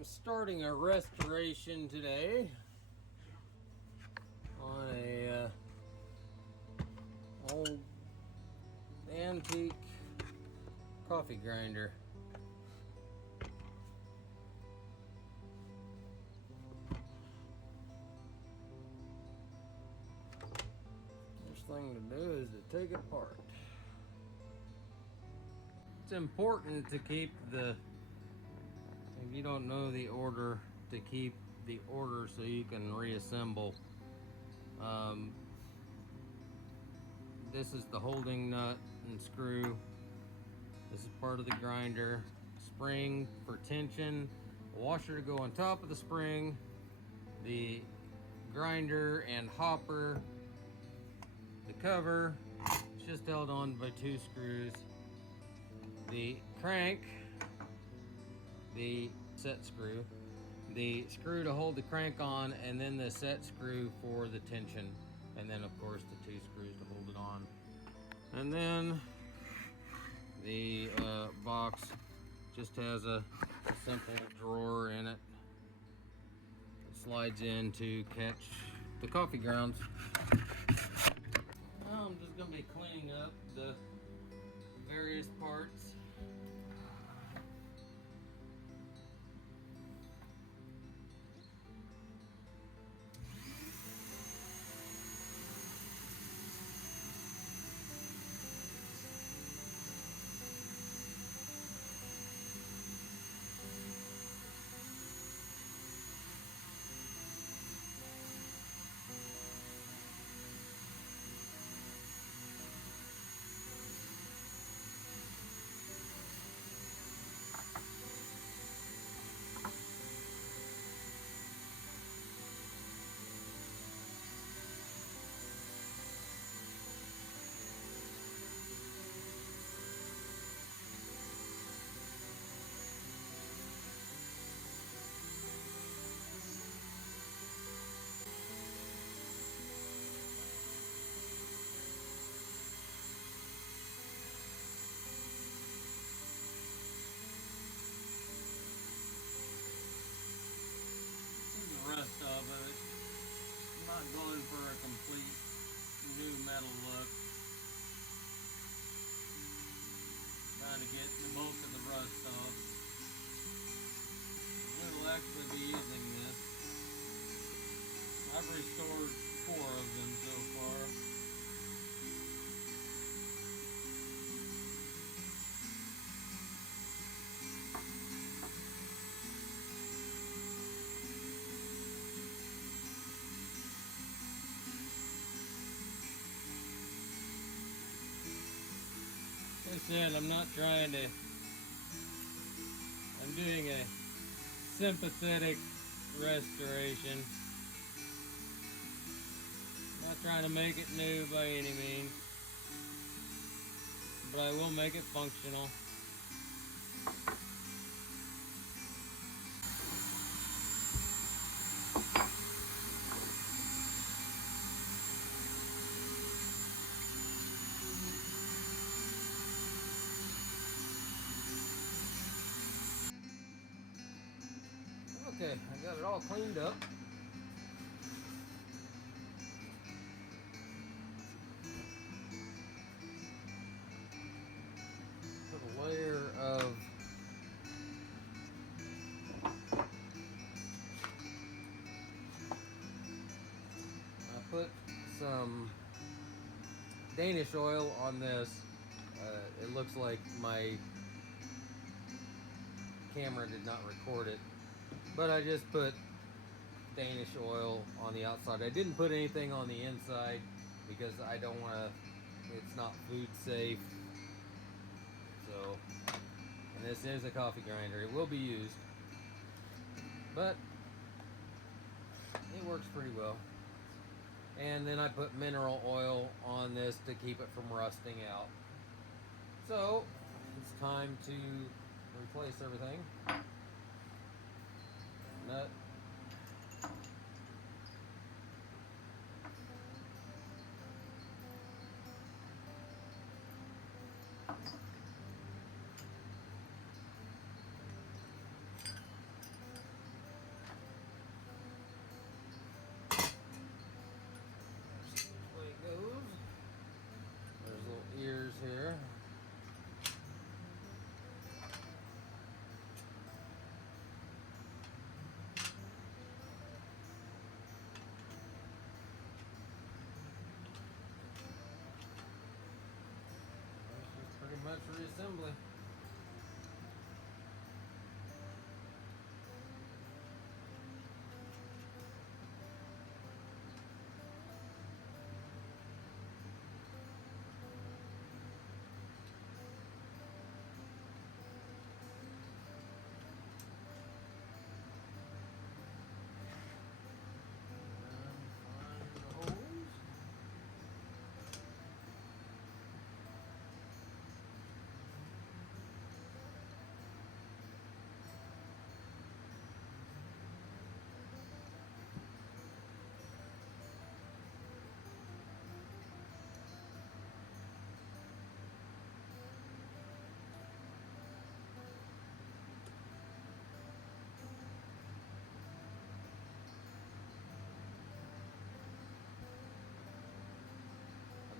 I'm starting a restoration today on a old antique coffee grinder. First thing to do is to take it apart. It's important to keep if you don't know the order, to keep the order so you can reassemble. This is the holding nut and screw. This is part of the grinder. Spring for tension, washer to go on top of the spring, the grinder and hopper, the cover. It's just held on by 2 screws. The crank, the set screw, the screw to hold the crank on, and then the set screw for the tension, and then of course the 2 screws to hold it on. And then the box just has a simple drawer in it. It slides in to catch the coffee grounds. Now I'm just going to be cleaning up the various parts. Rest of it. I'm not going for a complete new metal look. Trying to get the bulk of the rust off. We'll actually be using this. I've restored 4 of them so far. Like I said, I'm doing a sympathetic restoration. Not trying to make it new by any means, but I will make it functional. Okay, I got it all cleaned up. Put a layer of some Danish oil on this. It looks like my camera did not record it, but I just put Danish oil on the outside. I didn't put anything on the inside because I don't want to, it's not food safe. So, and this is a coffee grinder. It will be used, but it works pretty well. And then I put mineral oil on this to keep it from rusting out. So it's time to replace everything. Nut. reassembly.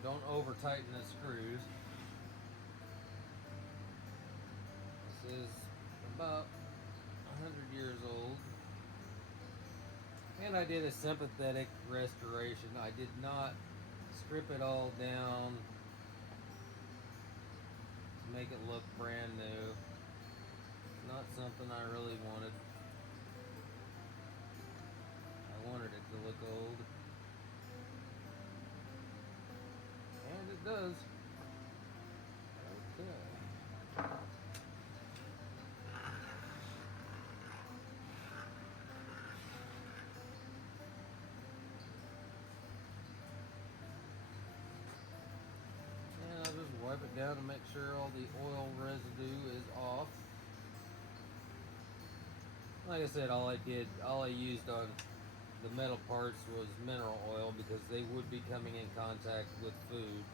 Don't over tighten the screws. This is about 100 years old. And I did a sympathetic restoration. I did not strip it all down to make it look brand new. Not something I really wanted. I wanted it to look old. And it does. Okay. And I'll just wipe it down to make sure all the oil residue is off. Like I said, all I used on the metal parts was mineral oil because they would be coming in contact with food.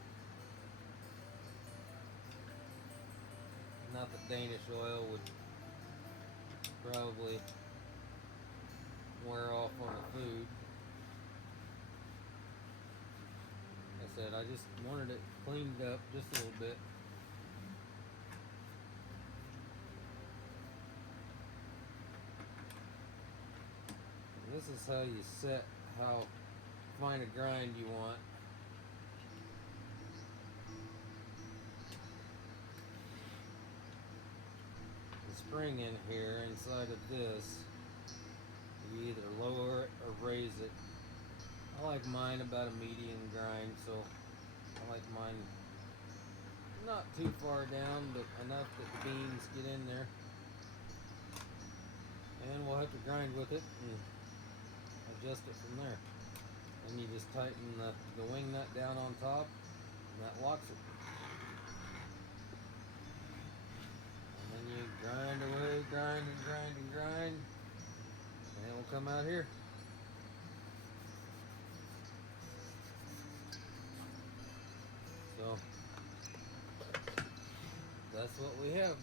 Not that Danish oil would probably wear off on the food. Like I said, I just wanted it cleaned up just a little bit. And this is how you set how fine a grind you want. Spring in here inside of this, you either lower it or raise it. I like mine about a medium grind, so I like mine not too far down, but enough that the beans get in there. And we'll have to grind with it and adjust it from there. And you just tighten the wing nut down on top, and that locks it. You grind away, grind and grind and grind, and it will come out here. So that's what we have.